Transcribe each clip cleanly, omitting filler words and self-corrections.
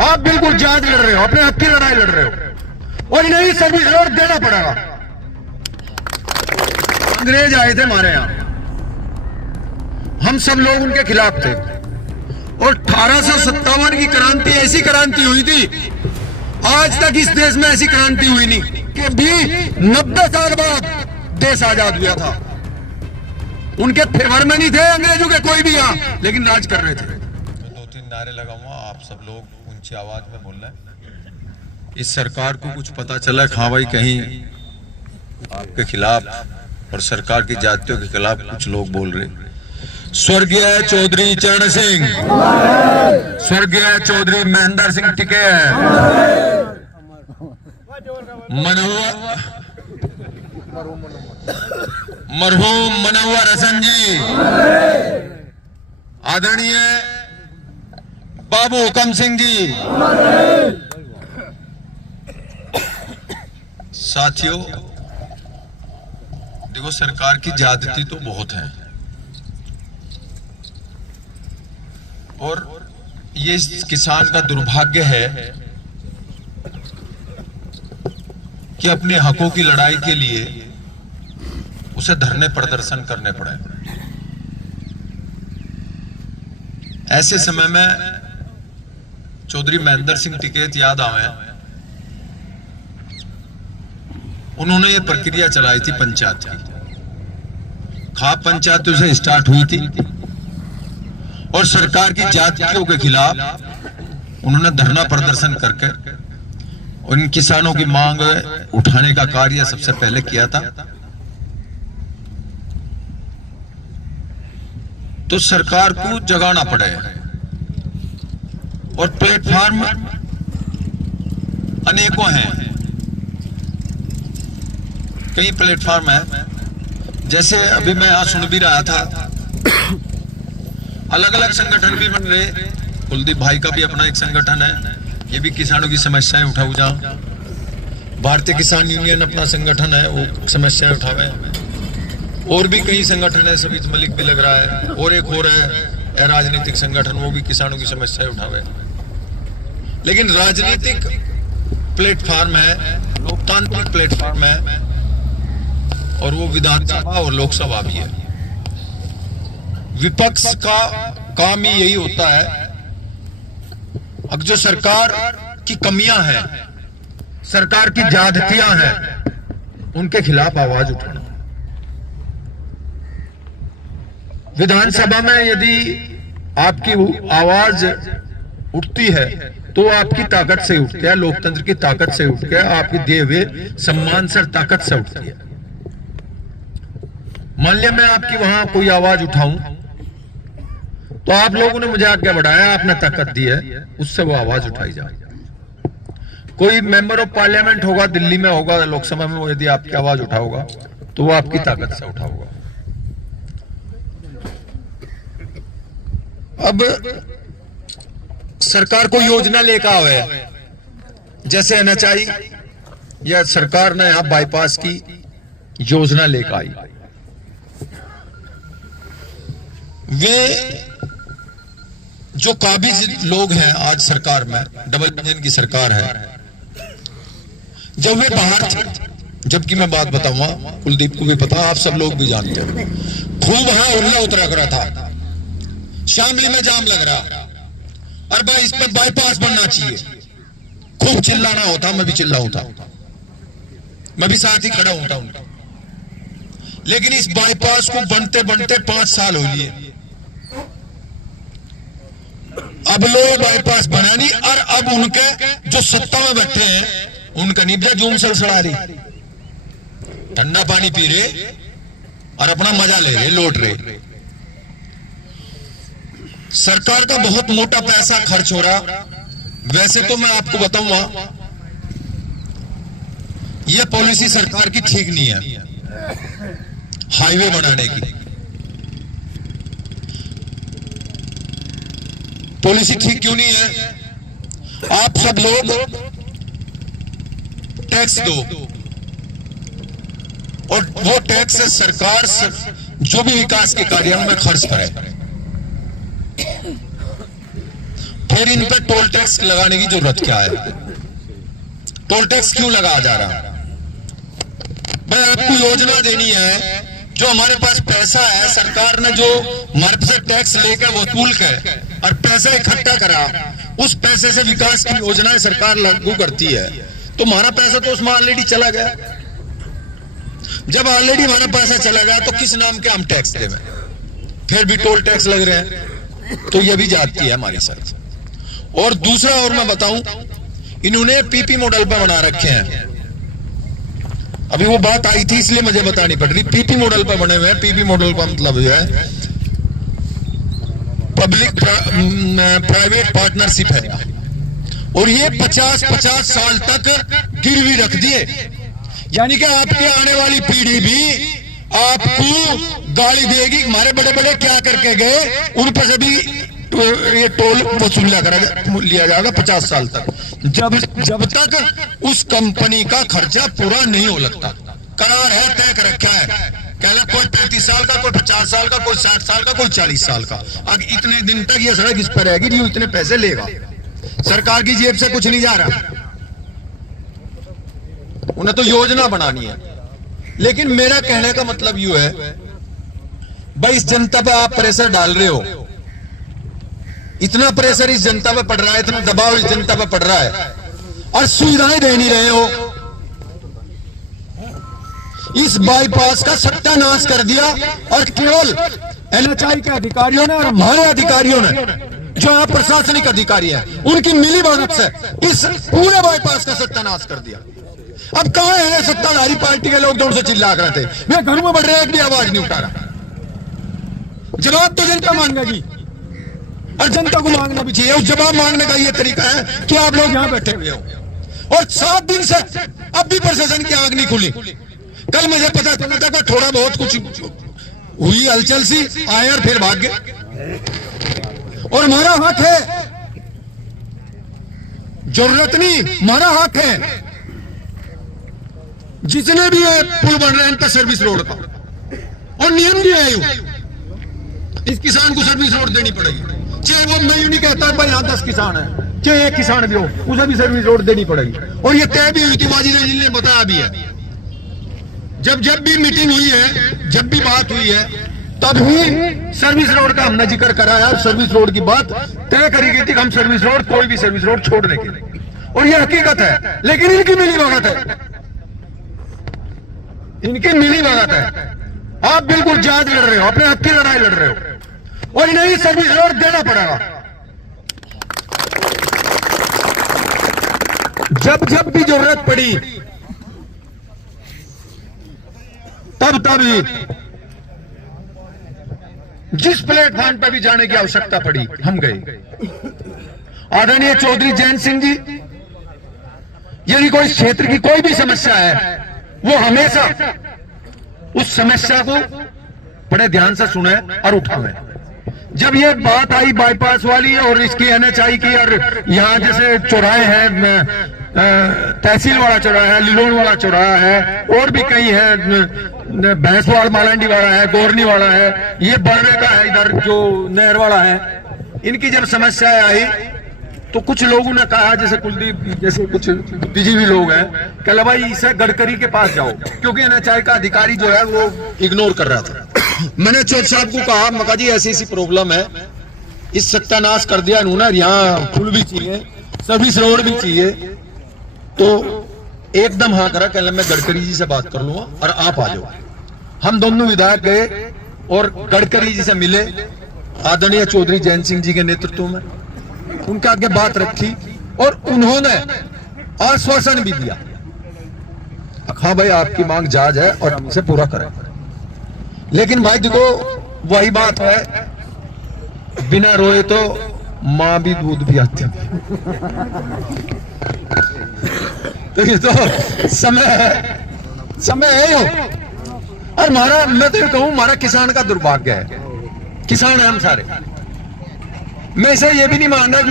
आप बिल्कुल जान लड़ रहे हो, अपने हक की लड़ाई लड़ रहे हो और इन्हें सर्विस रोड देना पड़ेगा। अंग्रेज आए थे हमारे यहां, हम सब लोग उनके खिलाफ थे और 1857 की क्रांति ऐसी क्रांति हुई थी, आज तक इस देश में ऐसी क्रांति हुई नहीं कि भी 90 साल बाद देश आजाद हुआ था। उनके फेवर में नहीं थे अंग्रेजों के कोई भी यहां, लेकिन राज कर रहे थे। दो तीन नारे लगाऊंगा, आप सब लोग ऊंची आवाज में बोल रहे हैं। इस सरकार को कुछ पता चला हाँ भाई कहीं आपके खिलाफ और सरकार की जातियों के खिलाफ कुछ लोग बोल रहे। स्वर्गीय चौधरी चरण सिंह, स्वर्गीय चौधरी महेंद्र सिंह टिके, मरहूम मनोहर हसन जी, आदरणीय बाबू हुकम सिंह जी, साथियों देखो सरकार की ज्यादती तो बहुत है और ये किसान का दुर्भाग्य है कि अपने हकों की लड़ाई के लिए उसे धरने प्रदर्शन करने पड़े। ऐसे समय में चौधरी महेंद्र सिंह टिकैत याद आवे, उन्होंने ये प्रक्रिया चलाई थी पंचायत की। खाप पंचायत से स्टार्ट हुई थी और सरकार की जातियों के खिलाफ उन्होंने धरना प्रदर्शन करके उन किसानों की मांग उठाने का कार्य सबसे पहले किया था। तो सरकार को जगाना पड़े और प्लेटफॉर्म अनेकों हैं, कई प्लेटफॉर्म है। जैसे अभी मैं आज सुन भी रहा था, अलग अलग संगठन भी बन रहे। कुलदीप भाई का भी अपना एक संगठन है, ये भी किसानों की समस्याएं उठाऊ जा। भारतीय किसान यूनियन अपना संगठन है, वो समस्याएं उठावे। और भी कई संगठन है, सभी मलिक भी लग रहा है, और एक और है राजनीतिक संगठन, वो भी किसानों की समस्याएं उठावे। लेकिन राजनीतिक प्लेटफॉर्म है, लोकतांत्रिक प्लेटफॉर्म है और वो विधानसभा और लोकसभा भी है। विपक्ष का काम ही यही होता है, अब जो सरकार की कमियां हैं, सरकार की ज्यादतियां हैं, उनके खिलाफ आवाज उठाना। विधानसभा में यदि आपकी आवाज उठती है तो आपकी ताकत से उठती है, लोकतंत्र की ताकत से उठती है, आपकी दिए हुए सम्मान से ताकत से उठती है। मान लिया मैं आपकी वहां कोई आवाज उठाऊं तो आप लोगों ने मुझे आगे बढ़ाया, आपने ताकत दी है, उससे वो आवाज उठाई जाए। कोई मेंबर ऑफ पार्लियामेंट होगा, दिल्ली में होगा, लोकसभा में, वो यदि आपकी आवाज उठाओगा तो वो आपकी ताकत से उठाओगा। अब सरकार को योजना लेकर आवे, जैसे एनएचआई या सरकार ने यहां बाईपास की योजना लेकर आई। वे जो काबिज लोग हैं आज सरकार में, डबल इंजन की सरकार है, जब वे बाहर थे, जबकि मैं बात बताऊंगा, कुलदीप को भी पता, आप सब लोग भी जानते हो, खूब वहां उल्ला उतरा करा था, शामली में जाम लग रहा, और भाई इस पे बाईपास बनना चाहिए, खूब चिल्लाना होता, मैं भी चिल्लाऊं था, मैं भी साथ ही खड़ा होता उनका। लेकिन इस बाईपास को बनते बनते 5 साल हो लिए, अब लोग बाईपास बना नहीं, और अब उनके जो सत्ता में बैठे हैं उनका निब्जा जूम सड़सड़ा रही, ठंडा पानी पी रहे और अपना मजा ले रहे, लौट रहे। सरकार का बहुत मोटा पैसा खर्च हो रहा। वैसे तो मैं आपको बताऊंगा, यह पॉलिसी सरकार की ठीक नहीं है, हाईवे बनाने की पॉलिसी ठीक क्यों नहीं है? आप सब लोग टैक्स दो और वो टैक्स से सरकार जो भी विकास के कार्यों में खर्च करे। फिर इन पर टोल टैक्स लगाने की जरूरत क्या है? टोल टैक्स क्यों लगाया जा रहा है? भाई आपको योजना देनी है, जो हमारे पास पैसा है, सरकार ने जो हमारे से टैक्स लेकर वसूल कर और पैसा इकट्ठा करा, उस पैसे से विकास की योजनाएं सरकार लागू करती है। तो हमारा पैसा तो उसमें ऑलरेडी चला गया। जब ऑलरेडी हमारा पैसा चला गया तो किस नाम के हम टैक्स दें? फिर भी टोल टैक्स लग रहे हैं, तो यह भी जाती है हमारी साथ। और दूसरा और मैं बताऊं, इन्होंने पीपी मॉडल पे बना रखे हैं। अभी वो बात आई थी इसलिए मुझे बतानी पड़ रही। पीपी मॉडल पे बने हुए हैं। पीपी मॉडल का मतलब जो है पब्लिक प्राइवेट पार्टनरशिप है, और ये 50-50 साल तक गिरवी रख दिए। यानी कि आपके आने वाली पीढ़ी भी आपको गाली देगी, हमारे बड़े बड़े क्या करके गए, उन पर से भी ये टोल वसूल लिया जाएगा 50 साल तक, जब तक उस कंपनी का खर्चा पूरा नहीं हो लगता। करार है, तय कर रखा है, कहला कोई 35 साल का, कोई 50 साल का, कोई 60 साल का, कोई 40 साल का। अब इतने दिन तक ये सड़क इस पर रहेगी जो इतने पैसे लेगा। सरकार की जेब से कुछ नहीं जा रहा, उन्हें तो योजना बनानी है। लेकिन मेरा कहने का मतलब यूं है, भाई इस जनता पे आप प्रेशर डाल रहे हो, इतना प्रेशर इस जनता पे पड़ रहा है, इतना दबाव इस जनता पे पड़ रहा है, और सुविधाएं दे नहीं रहे हो। इस बाईपास का सत्यानाश कर दिया, और केवल NHAI के अधिकारियों ने और हमारे अधिकारियों ने, जो यहाँ प्रशासनिक अधिकारी हैं, उनकी मिली भगत से इस पूरे बाईपास का सत्यानाश कर दिया। अब कहां है सत्ताधारी पार्टी के लोग जो उनसे चिल्ला रहे थे? मैं घर में बढ़ रहे, एक भी आवाज नहीं उठा रहा। जवाब तो जनता मांगेगी, और जनता को मांगना भी चाहिए। उस जवाब मांगने का ये तरीका है कि आप लोग यहाँ बैठे हुए हो, और 7 दिन से अब भी प्रशासन की आंख नहीं खुली। कल मुझे पता चला था कि थोड़ा बहुत कुछ हुई हलचल सी, आए और फिर भाग गए। और हमारा हक है, जरूरत नहीं, हमारा हक है। जितने भी ये पुल बन रहे हैं इनका सर्विस रोड का, और नियम भी है, इस किसान को सर्विस रोड देनी पड़ेगी। चाहे वो, मैं यूं नहीं कहता भाई यहाँ 10 किसान है, चाहे 1 किसान भी हो, उसे भी सर्विस रोड देनी पड़ेगी। और ये तय भी हुई थी, वाजिद ने बताया भी है। जब भी मीटिंग हुई है, जब भी बात हुई है, तब ही सर्विस रोड का हमने जिक्र कराया, और सर्विस रोड की बात तय करी गई थी कि हम सर्विस रोड, कोई भी सर्विस रोड छोड़ने के लिए। और ये हकीकत है, लेकिन इनकी मिली भगत है, इनकी मिली भगत है। आप बिल्कुल जायज लड़ रहे हो, अपने हक की लड़ाई लड़ रहे हो, और इन्हें सर्विस रोड देना पड़ेगा। जब भी जरूरत पड़ी, तब ही, जिस प्लेटफॉर्म पर भी जाने की आवश्यकता पड़ी, हम गए। आदरणीय चौधरी जैन सिंह जी, यदि कोई क्षेत्र की कोई भी समस्या है, वो हमेशा उस समस्या को बड़े ध्यान से सुने और उठावे। जब ये बात आई बाईपास वाली और इसकी NHAI की, और यहाँ जैसे चौराहे हैं, तहसील वाला चौराहा है, लिलोन वाला चौराहा है, और भी कई है, भैंसवाड़ मालंडी वाला है, गोरनी वाला है, ये बड़वे का है, इधर जो नहर वाला है। इनकी जब समस्याएं आई तो कुछ लोगों ने कहा, जैसे कुलदीप जैसे कुछ बुद्धिजीवी लोग हैं, कहला भाई इसे गडकरी के पास जाओ, क्योंकि NHAI का अधिकारी जो है वो इग्नोर कर रहा था। मैंने चौधरी साहब को कहा, मका जी ऐसी प्रॉब्लम है, इस सत्यानाश कर दिया इन्होंने, यहाँ पुल भी चाहिए, सर्विस रोड भी चाहिए। तो एकदम हाँ करा, कहला मैं गडकरी जी से बात कर लूंगा और आप आ जाओ। हम दोनों विधायक गए और गडकरी जी से मिले, आदरणीय चौधरी जैन सिंह जी के नेतृत्व में उनके आगे बात रखी, और उन्होंने आश्वासन भी दिया, हाँ भाई आपकी मांग जायज है और हम इसे पूरा करें। लेकिन भाई देखो, वही बात है, बिना रोए तो मां भी दूध भी आती है। तो ये तो समय है ही हो। और हमारा, मैं तो कहूं, हमारा किसान का दुर्भाग्य है, किसान है हम सारे। मैं इसे ये भी नहीं मान रहा,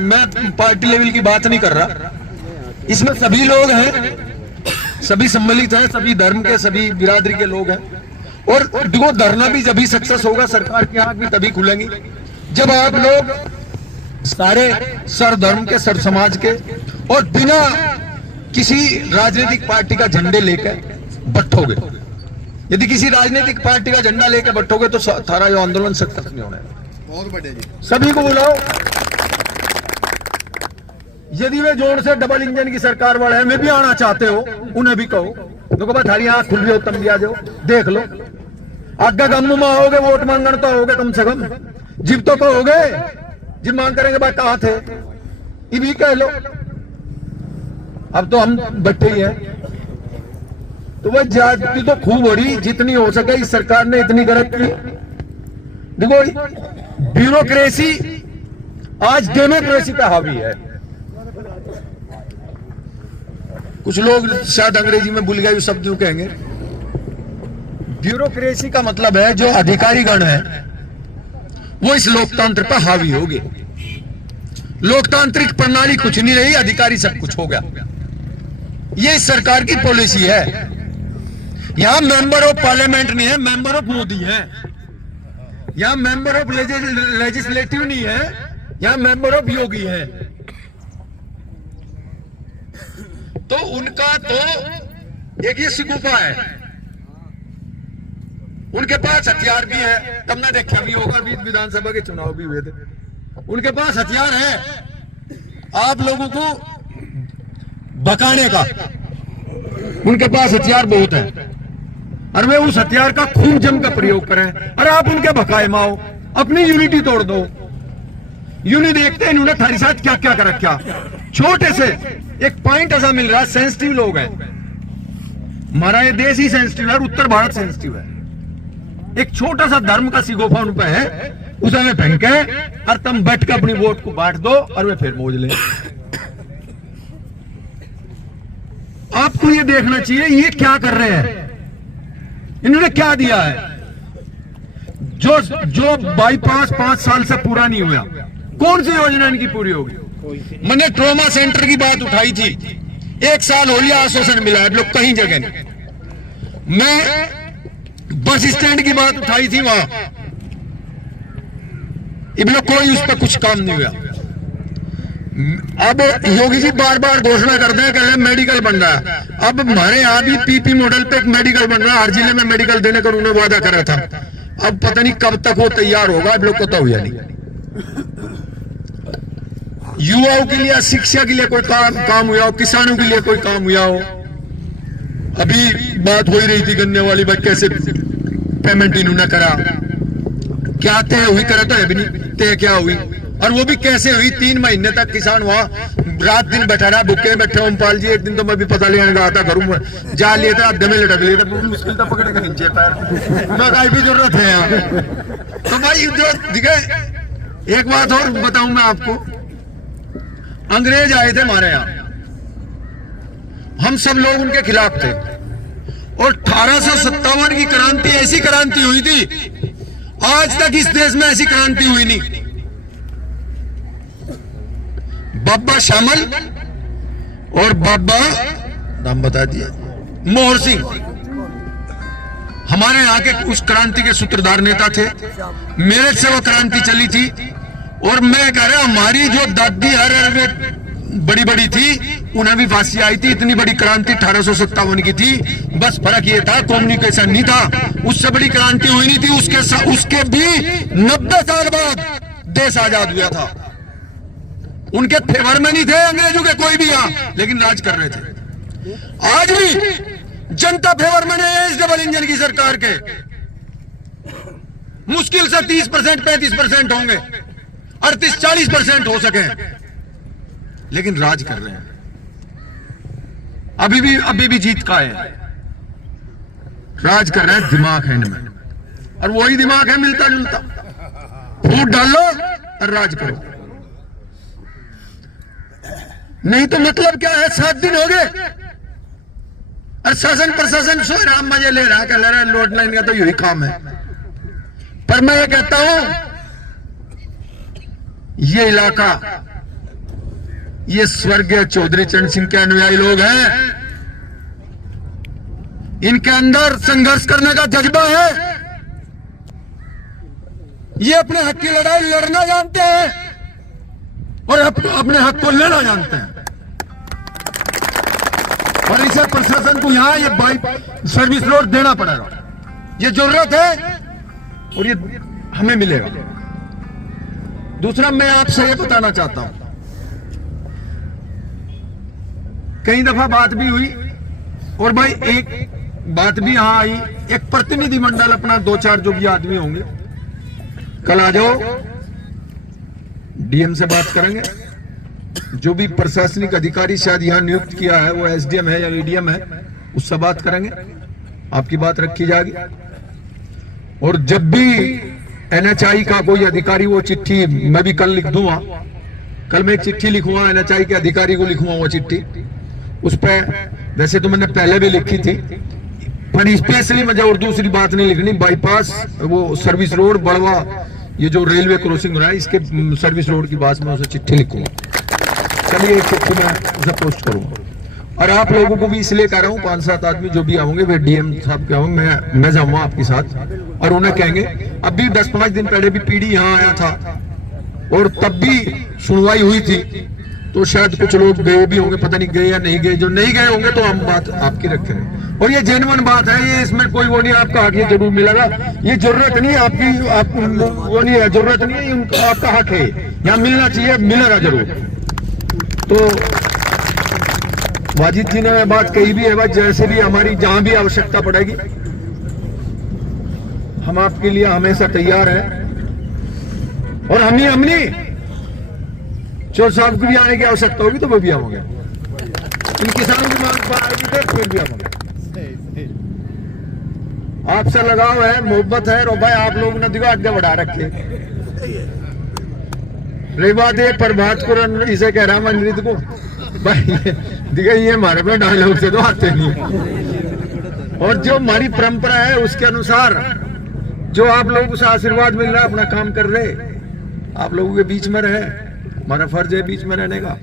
मैं पार्टी लेवल की बात नहीं कर रहा, इसमें सभी लोग हैं, सभी सम्मिलित हैं, सभी धर्म के, सभी बिरादरी के लोग हैं। और देखो, धरना भी जब भी सक्सेस होगा, सरकार की आंख भी तभी खुलेंगी, जब आप लोग सारे सर धर्म के, सर समाज के, और बिना किसी राजनीतिक पार्टी का झंडे लेकर बैठोगे। यदि किसी राजनीतिक पार्टी का झंडा लेकर बैठोगे तो थारा जो आंदोलन सक्सेस नहीं होना है। बहुत बढ़िया जी। सभी को बुलाओ। यदि वे जोर से डबल इंजन की सरकार वाले हैं, मैं भी आना चाहते हो, उन्हें भी कहो। देखो भाई थारी आंख खुल रही हो, तुम भी आ जाओ, देख लो। आगे गम में आओगे, वोट मांगने तो आओगे कम से कम, जिब तो कहोगे। जिब मांग करेंगे भाई कहां थे, ये भी कह लो। अब तो हम बैठे ही हैं। तो वह जाति तो खूब हो रही, जितनी हो सके इस सरकार ने इतनी गलत की। देखो ब्यूरोक्रेसी आज डेमोक्रेसी पे हावी है। कुछ लोग शायद अंग्रेजी में भूल गए शब्द यूं कहेंगे। ब्यूरोक्रेसी का मतलब है जो अधिकारी गण है वो इस लोकतंत्र पर हावी हो गए। लोकतांत्रिक प्रणाली कुछ नहीं रही, अधिकारी सब कुछ हो गया। ये इस सरकार की पॉलिसी है। यहां मेंबर ऑफ पार्लियामेंट नहीं है, मेंबर ऑफ मोदी है। यहां मेंबर ऑफ लेजिस्लेटिव नहीं है, यहां मेंबर ऑफ योगी है। तो उनका तो एक ये सिगुफा है, उनके पास हथियार भी है। तब ना देखा भी होगा, विधानसभा के चुनाव भी हुए थे, उनके पास हथियार है आप लोगों को भगाने का। उनके पास हथियार बहुत है और वे उस हथियार का खूब जमकर प्रयोग करें और आप उनके भकाए माओ, अपनी यूनिटी तोड़ दो। यूनि देखते हैं इन्होंने थारी साथ क्या क्या कर रखा। छोटे से एक पॉइंट ऐसा मिल रहा है, सेंसिटिव लोग हैं। हमारा ये देश ही सेंसिटिव है, उत्तर भारत सेंसिटिव है। एक छोटा सा धर्म का सिगोफा उन पे है, उसे में फेंके और तुम बैठ के अपनी वोट को बांट दो और वे फिर मौज ले। आपको ये देखना चाहिए ये क्या कर रहे हैं, इन्होंने क्या दिया है। जो बाईपास 5 साल से पूरा नहीं हुआ, कौन सी योजना इनकी पूरी होगी। मैंने ट्रॉमा सेंटर की बात उठाई थी, 1 साल हो लिया, आश्वासन मिला है, लोग कहीं जगह नहीं। मैं बस स्टैंड की बात उठाई थी, वहां इन लोग कोई उस पर कुछ काम नहीं हुआ। अब योगी जी बार बार घोषणा करते हैं, कह रहे हैं मेडिकल बन रहा है। अब हमारे यहाँ भी पीपी मॉडल पे एक मेडिकल बन रहा है, हर जिले में मेडिकल देने का उन्होंने वादा करा था। अब पता नहीं कब तक वो तैयार होगा, अब लोग को तो हुआ नहीं। युवाओं के लिए शिक्षा के लिए कोई काम हुआ हो, किसानों के लिए कोई काम हुआ हो। अभी बात हो ही रही थी गन्ने वाली बात, कैसे पेमेंट इन्होंने करा, क्या तय हुई, करा तो अभी नहीं तय क्या हुई, और वो भी कैसे हुई। 3 महीने तक किसान वहां रात दिन बैठा रहा, भूखे बैठे। ओमपाल जी एक दिन तो मैं भी पता लेने गया था, घरों में जा लिया था, दमे लटक लिया था, मुश्किल था पकड़े का नीचे पैर, मैं काई भी जरूरत है यहाँ। तो भाई जो दिखे, एक बात और बताऊं मैं आपको, अंग्रेज आए थे हमारे यहाँ, हम सब लोग उनके खिलाफ थे, और 1857 की क्रांति ऐसी क्रांति हुई थी, आज तक इस देश में ऐसी क्रांति हुई नहीं। बाबा श्यामल और बाबा नाम बता दिया, मोहर सिंह हमारे यहाँ के उस क्रांति के सूत्रधार नेता थे। मेरठ से वो क्रांति चली थी, और मैं कह रहा हमारी जो दादी हर बड़ी बड़ी थी, उन्हें भी फांसी आई थी। इतनी बड़ी क्रांति 1857 की थी, बस फर्क ये था कम्युनिकेशन नहीं था। उससे बड़ी क्रांति हुई नहीं थी। उसके भी 90 साल बाद देश आजाद हुआ था। उनके फेवर में नहीं थे अंग्रेजों के कोई भी यहाँ, लेकिन राज कर रहे थे। आज भी जनता फेवर में नहीं है इस डबल इंजन की सरकार के। मुश्किल से 30% 35% होंगे, 38-40% हो सके, लेकिन राज कर रहे हैं। अभी भी जीत का है, राज कर रहे हैं, दिमाग है इनमें, और वही दिमाग है मिलता जुलता। फूट डालो और राज करो, नहीं तो मतलब क्या है। 7 दिन हो गए और शासन प्रशासन सो राम मजे ले रहा, कह रहा है लोड लाइन का तो यही काम है। पर मैं ये कहता हूं, ये इलाका, ये स्वर्गीय चौधरी चरण सिंह के अनुयायी लोग हैं, इनके अंदर संघर्ष करने का जज्बा है। ये अपने हक की लड़ाई लड़ना जानते हैं। और अपने हक को लेना जानते हैं। और इसे प्रशासन को यहां ये बाइक सर्विस रोड देना पड़ेगा, ये जरूरत है और ये हमें मिलेगा। दूसरा मैं आपसे ये बताना चाहता हूं, कई दफा बात भी हुई और भाई एक बात भी यहां आई, एक प्रतिनिधि मंडल अपना 2-4 जो भी आदमी होंगे कल आ जाओ, डीएम से बात करेंगे। जो भी प्रशासनिक अधिकारी शायद यहां नियुक्त किया है वो एसडीएम है या एडीएम है, उससे बात करेंगे, आपकी बात रखी जाएगी। और जब भी एनएचआई का कोई अधिकारी वो चिट्ठी, मैं भी कल लिख दूंगा, कल मैं एक चिट्ठी लिखूंगा एनएचआई के अधिकारी को लिखूंगा वो चिट्ठी, उस पर वैसे तो मैंने पहले भी लिखी थी पर स्पेशली मुझे और दूसरी बात नहीं लिखनी, बाईपास वो सर्विस रोड बड़वा ये जो रेलवे क्रॉसिंग हो रहा है इसके सर्विस रोड की बात में उसे चिट्ठी लिखूंगा। चलिए एक चिट्ठी मैं उसे पोस्ट करूंगा। और आप लोगों को भी इसलिए कह रहा हूँ 5-7 आदमी जो भी आओगे वे डीएम साहब के आओगे, मैं जाऊंगा आपके साथ और उन्हें कहेंगे। अभी 10-5 दिन पहले भी पीडी यहाँ आया था और तब भी सुनवाई हुई थी, तो शायद कुछ लोग गए भी होंगे, पता नहीं गए या नहीं गए, जो नहीं गए होंगे तो हम बात आपकी रखेंगे। और ये जेन्युइन बात है, ये इसमें कोई वो नहीं, आपका हक ये जरूर मिलेगा, ये जरूरत नहीं है आपकी, आप वो नहीं है, जरूरत नहीं है, उनका आपका हक है, यहाँ मिलना चाहिए, मिलेगा जरूर। तो वाजिद जी ने बात कही भी है, भाई जैसे भी हमारी जहां भी आवश्यकता पड़ेगी हम आपके लिए हमेशा तैयार हैं। और हमनी चोर साहब की भी आने की आवश्यकता होगी तो वो भी आएंगे, इन किसानों की मांग पर आएगी तो फिर भी आएंगे। आपसे लगाव है, मोहब्बत है, और भाई आप लोग ने दिखा आगे बढ़ा रखे। रही बात है प्रभात कुरन इसे कह रहा मंजरीत को, भाई दिखा ये हमारे पे डायलॉग से तो आते नहीं, और जो हमारी परंपरा है उसके अनुसार जो आप लोगों से आशीर्वाद मिल रहा है, अपना काम कर रहे, आप लोगों के बीच में रहे, हमारा फर्ज है बीच में रहने का।